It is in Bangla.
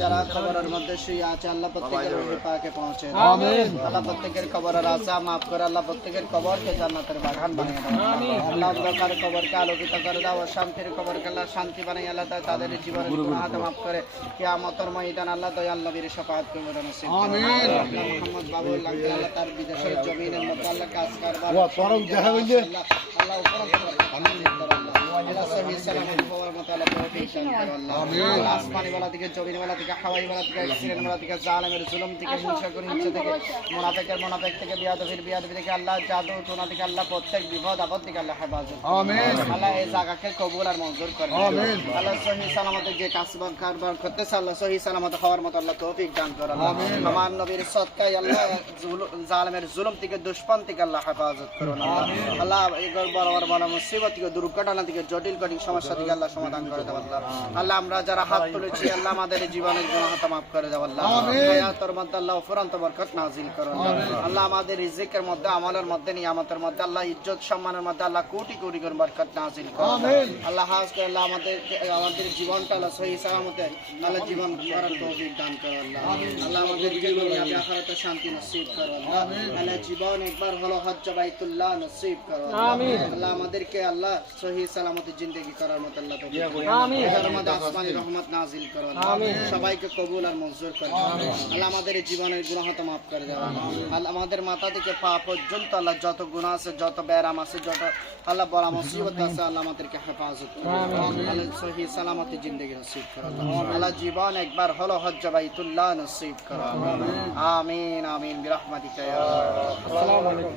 যারা কবরের মধ্যে শুয়ে আছে আল্লাহ প্রত্যেকের রুহে পাকে পৌঁছে আমিন। আল্লাহ প্রত্যেকের কবরের আশা মাফ করে, আল্লাহ প্রত্যেকের কবরকে জান্নাতের বাগান বানিয়ে দাও আমিন। আল্লাহ অন্ধকার কবরকে আলোকিত করে দাও, শান্তির কবরকে আল্লাহ শান্তি বানিয়ে আল্লাহ তাদের জীবনের গুনাহ মাফ করে কিয়ামতের ময়দান আল্লাহ দয়াল নবীর শাফাআত করে দেন আমিন। আল্লাহ মুহাম্মদ বাবুল আল্লাহ তার বিদেশের জমিনের মধ্যে আল্লাহ কাজ কারবার পরম দেখা হইলে আল্লাহ উপরে আমিন। আল্লাহ সহি সালামত হওয়ার মতো আল্লাহ তৌফিক দান করো আল্লাহ আমিন। আসমানি ওয়ালা থেকে জমিন ওয়ালা থেকে হাওয়াই ওয়ালা থেকে অ্যাক্সিডেন্ট ওয়ালা থেকে জালেমের জুলুম থেকে হিংসা করে হিংসা থেকে মুনাফিক থেকে বিয়াদবি থেকে আল্লাহ জাদু টুনা থেকে আল্লাহ প্রত্যেক বিপদ আপদ থেকে আল্লাহ হেফাজত আমিন। আল্লাহ এই জায়গাকে কবুল আর মঞ্জুর করে আমিন। আল্লাহ সহি সালামতে যে কাসব কারবার করতেছে আল্লাহ সহি সালামত হওয়ার মতো আল্লাহ তৌফিক দান করো আমিন। আমার নবীর সদকায় আল্লাহ জালেমের জুলুম থেকে দুশমন থেকে আল্লাহ হেফাজত করো আমিন। আল্লাহ এই বড় মুসিবত থেকে দুর্ঘটনা থেকে জটিল কঠিন সমস্যা থেকে আল্লাহ সমাধান করে দাও আল্লাহ। আল্লাহ আমরা যারা হাত তুলেছি আল্লাহ আমাদের জীবনের গুনাহ মাফ করে দাও আল্লাহ। হায়াতের মধ্যে আল্লাহ ফুরান্ত বরকত নাযিল করো আল্লাহ। আমাদের রিজিকের মধ্যে আমলের মধ্যে নিয়ামতের মধ্যে আল্লাহ ইজ্জত সম্মানের মধ্যে আল্লাহ কোটি কোটি করে বরকত নাযিল করো আল্লাহ। হাজ করে আল্লাহ আমাদের জীবনটা আল্লাহ সহি সালামতে আল্লাহ জীবন করার তৌফিক দান করো আল্লাহ। আল্লাহ আমাদেরকে দুনিয়া আখিরাতে শান্তি নসিব করো আল্লাহ। আল্লাহ জীবন একবার হলো হজ্জ বাইতুল্লাহ নসিব করো আমিন। আল্লাহ আমাদেরকে আল্লাহ সহি সালামতে জিন্দেগি করার মতো আল্লাহ তৌফিক আমিন। এর মধ্যে আসমানি রহমত নাযিল করো আমিন। সবাইকে কবুল আর মঞ্জুর করো আমিন। আল্লাহ আমাদের জীবনের গুনাহ মাফ করে দাও আল্লাহ। আমাদের মাথা থেকে পা পর্যন্ত আল্লাহ যত গুনাহ আছে যত ব্যারাম আছে যত আল্লাহ বড় মুসিবত আছে আল্লাহ আমাদেরকে হেফাজত করো আমিন। আল্লাহ সহি সালামতে জিন্দেগি নসিব করো আল্লাহ। জীবন একবার হলো হজ্জ বাইতুল্লাহ নসিব করো আমিন আমিন বিরহমাতিকা ইয়া। আসসালামু আলাইকুম।